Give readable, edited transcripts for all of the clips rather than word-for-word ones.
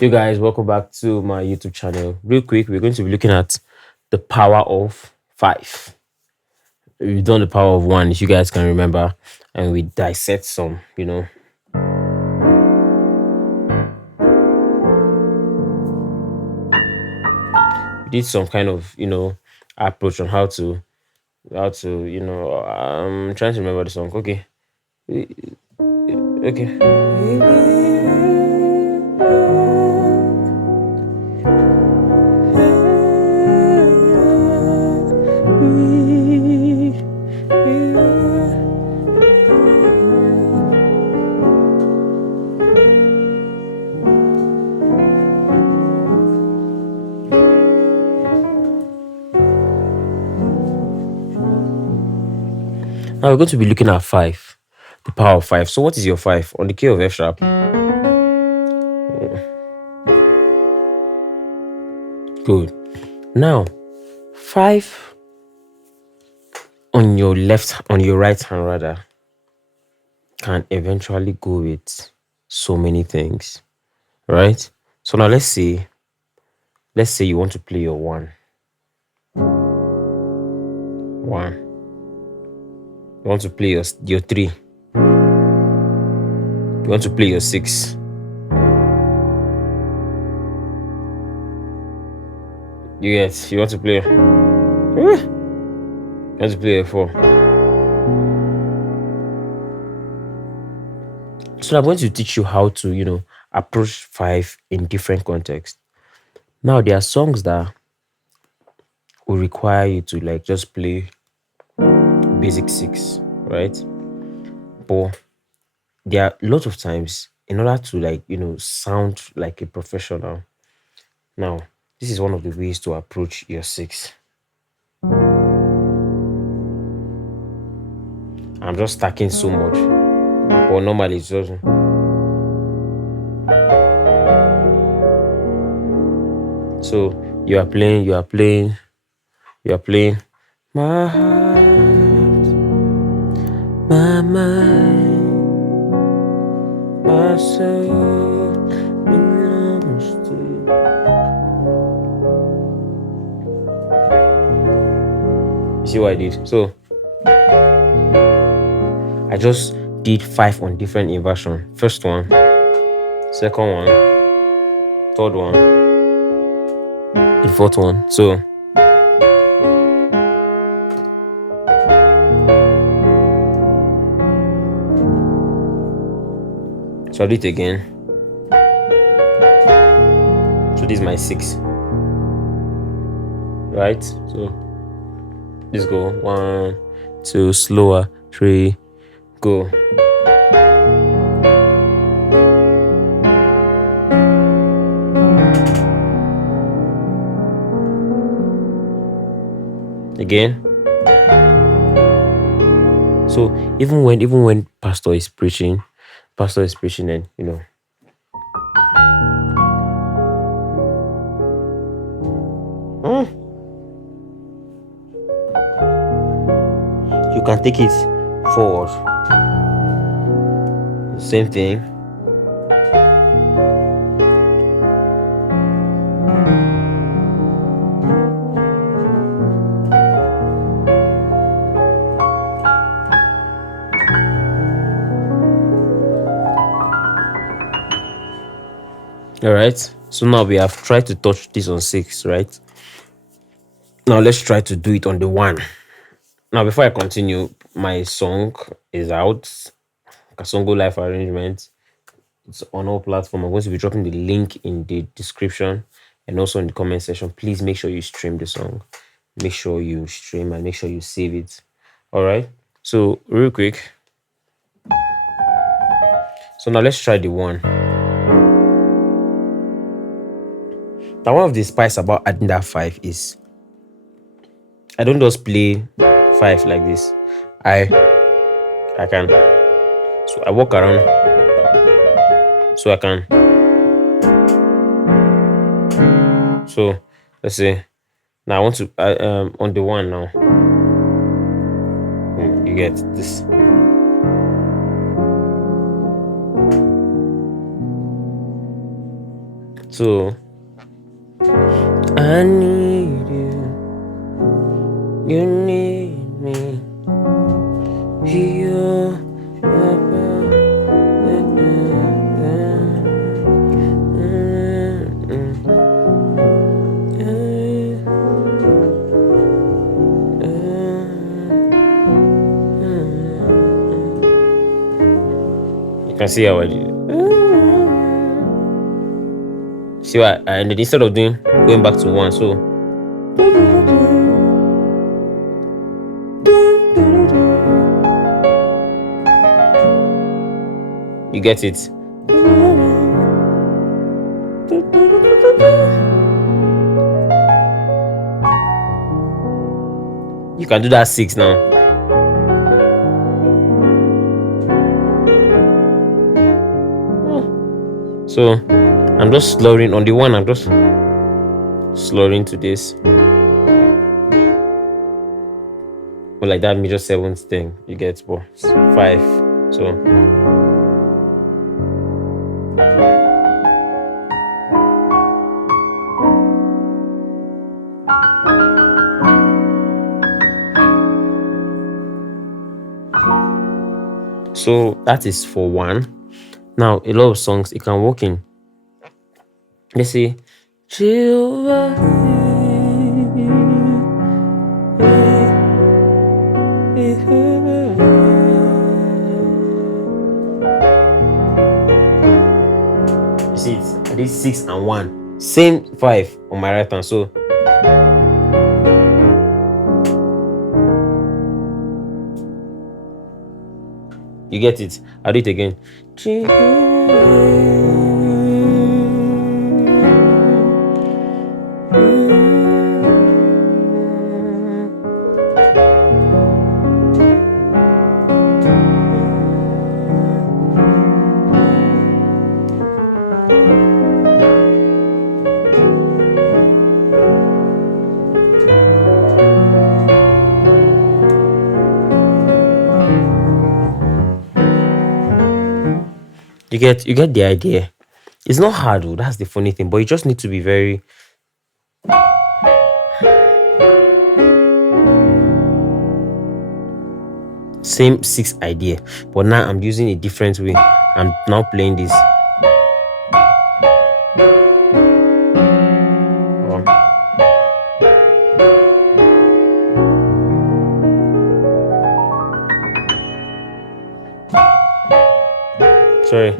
You guys, welcome back to my YouTube channel. Real quick, we're going to be looking at the power of five. We've done the power of one, if you guys can remember, and we dissect some, we did some kind of, approach on how to, I'm trying to remember the song. Okay. Okay. Now we're going to be looking at five, the power of five. So, what is your five on the key of F sharp? Good. Now, five on your right hand rather, can eventually go with so many things, right? So now let's say you want to play your one. You want to play your three. You want to play your six. You want to play. You want to play a four. So I'm going to teach you how to, approach five in different contexts. Now there are songs that will require you to like just play basic six, right? But there are a lot of times in order to like, sound like a professional. Now, this is one of the ways to approach your six. I'm just stacking so much, but normally it's just. So you are playing. My heart, my mind, my soul belongs to you. You see what I did? So I just did five on different inversion. First one, second one, third one, and fourth one. So I'll do it again. So this is my six. Right? So let's go. 1, 2, slower, 3, go. Again. So even when pastor is preaching and you can take it forward. Same thing. All right. So now we have tried to touch this on 6, right? Now let's try to do it on the 1. Now before I continue, my song is out. Kasongo Life Arrangement. It's on all platforms. I'm going to be dropping the link in the description and also in the comment section. Please make sure you stream the song. Make sure you stream and make sure you save it. All right. So real quick. So now let's try the 1. Now one of the spice about adding that 5 is I don't just play 5 like this. I can. So I walk around. So I can. So let's say now I want to on the 1 now. You get this. So I need you, you need me. You. You can see how I did. See what? And then instead of doing going back to one, so you get it. You can do that 6 now. So I'm just slurring on the one. I'm just slurring to this. But like that major 7th thing, you get 5. So that is for 1. Now a lot of songs it can work in. Let's see. Jehovah. You see it? I did 6 and 1. Same 5 on my right hand. So you get it? I'll do it again. You get the idea. It's not hard though, that's the funny thing, but you just need to be very same 6 idea, but now I'm using a different way. I'm now playing this. Sorry.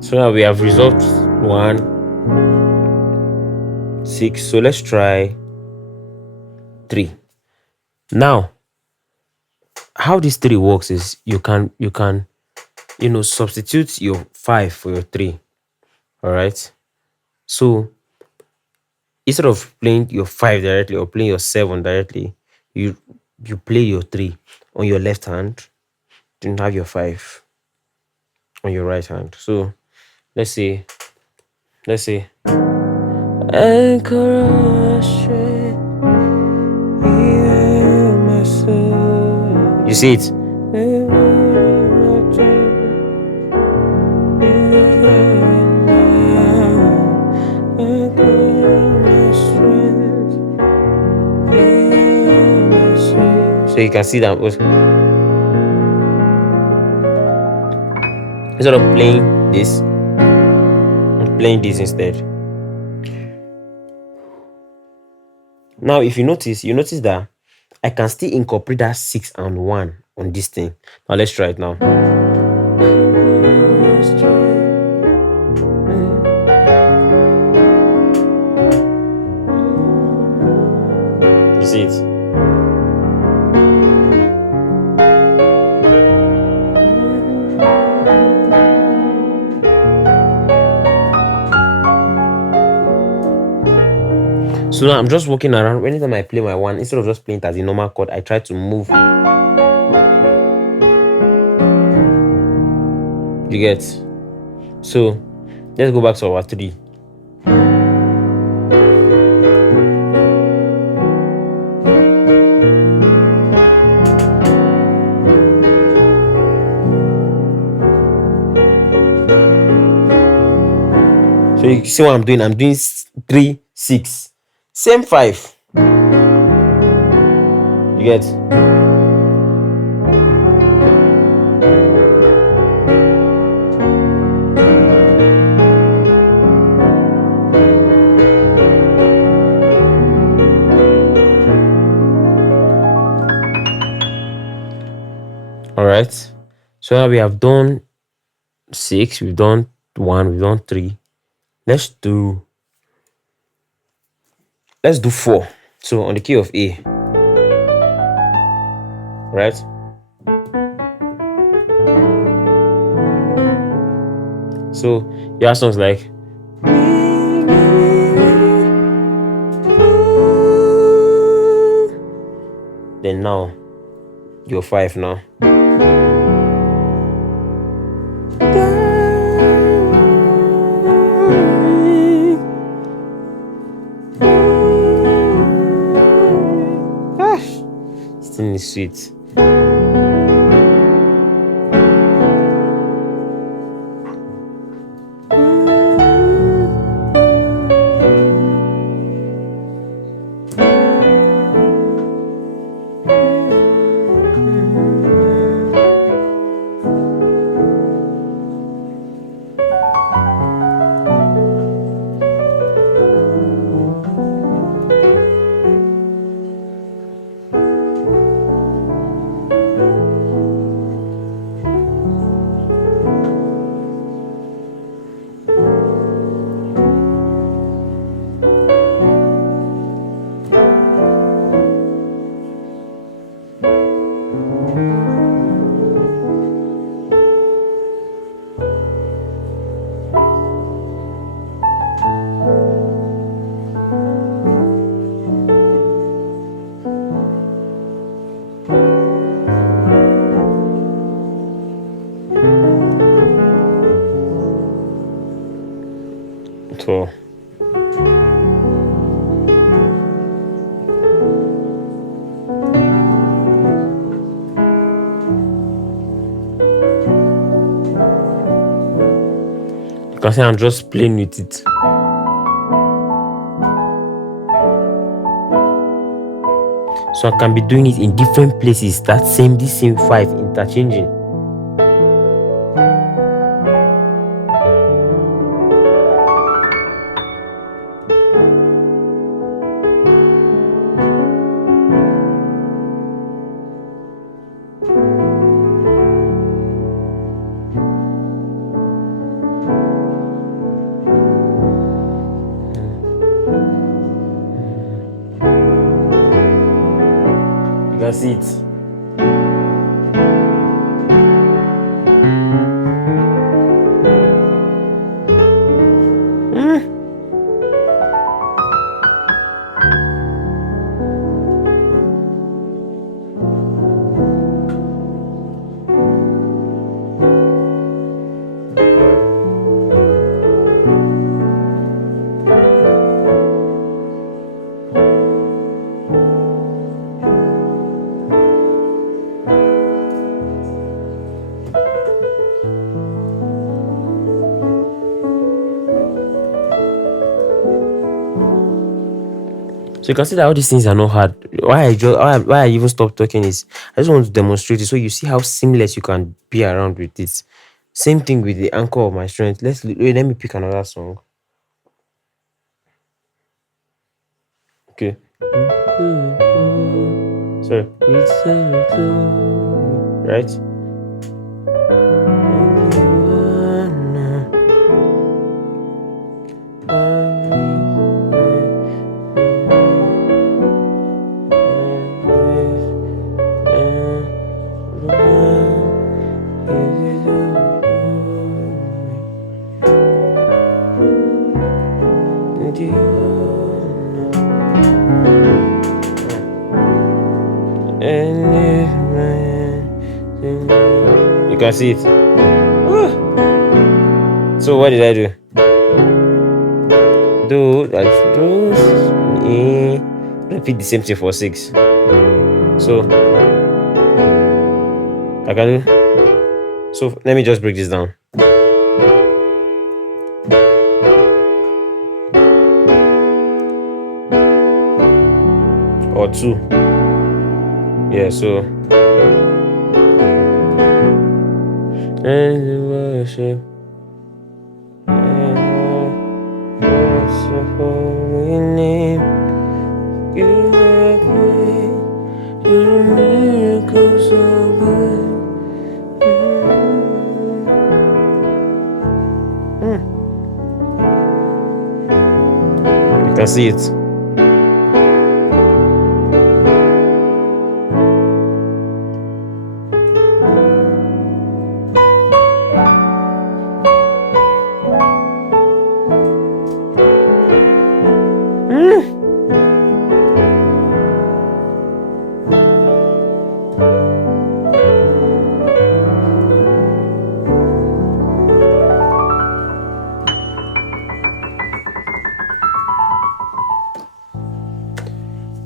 So now we have resolved 1, 6. So let's try 3. Now, how this 3 works is you can substitute your 5 for your 3. All right. So instead of playing your 5 directly or playing your 7 directly, you play your 3 on your left hand. Then have your 5 on your right hand. So let's see. You see it? So you can see that instead of playing this, I'm playing this instead. Now, if you notice that I can still incorporate that 6 and 1 on this thing. Now, let's try it now. You see it? So now I'm just walking around. Anytime I play my 1, instead of just playing it as a normal chord, I try to move. You get? So let's go back to our 3. So you see what I'm doing? I'm doing 3, 6, same 5. You get? All right. So now we have done 6, we've done 1, we've done 3. Let's do 4. So on the key of A, right? So you have songs like then now your 5 now. Still is sweet. So you can say I'm just playing with it. So I can be doing it in different places. This same 5 interchanging. You can see it. So you can see that all these things are not hard. Why I even stopped talking is I just want to demonstrate it so you see how seamless you can be around with it. Same thing with the anchor of my strength. Let me pick another song. Okay. Sorry. Right? You can see it. So what did I do? Repeat the same thing for 6. So I can do. So let me just break this down. chord 2. Yeah, so and worship your holy name. You are great. Your miracles are good. You can see it.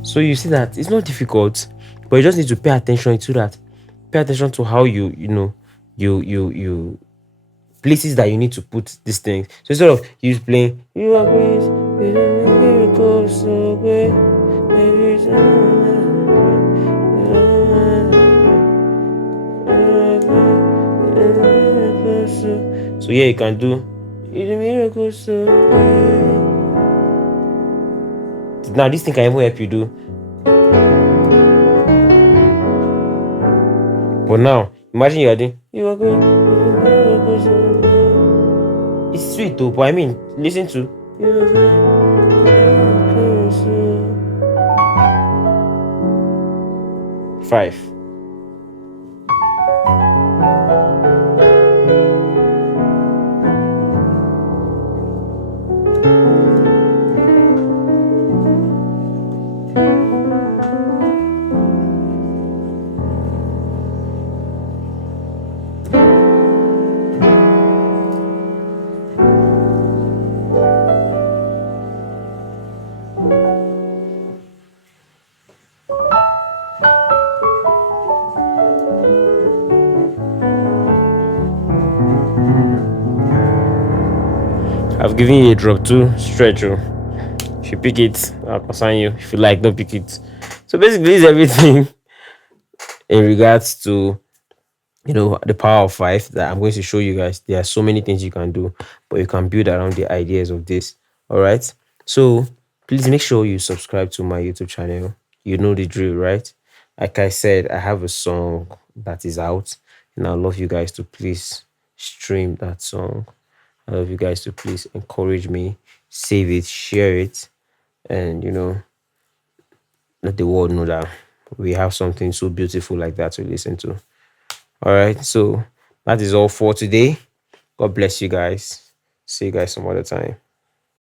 So you see that it's not difficult, but you just need to pay attention to that. Pay attention to how you places that you need to put these things. So instead of you playing, you are great, you do miracles so great. So yeah, you can do you do miracles so great. Now this thing can even help you do. But now, imagine you are doing you are great, you do miracles so great. It's sweet though, but I mean, listen to you are great, miracles so 5. I've given you a drop 2 stretch. Oh. If you pick it, I'll consign you. If you like, don't pick it. So basically, this is everything in regards to the power of 5 that I'm going to show you guys. There are so many things you can do, but you can build around the ideas of this. All right. So please make sure you subscribe to my YouTube channel. You know the drill, right? Like I said, I have a song that is out, and I love you guys to please stream that song. I love you guys to please encourage me, save it, share it, and let the world know that we have something so beautiful like that to listen to. All right, so that is all for today. God bless you guys. See you guys some other time.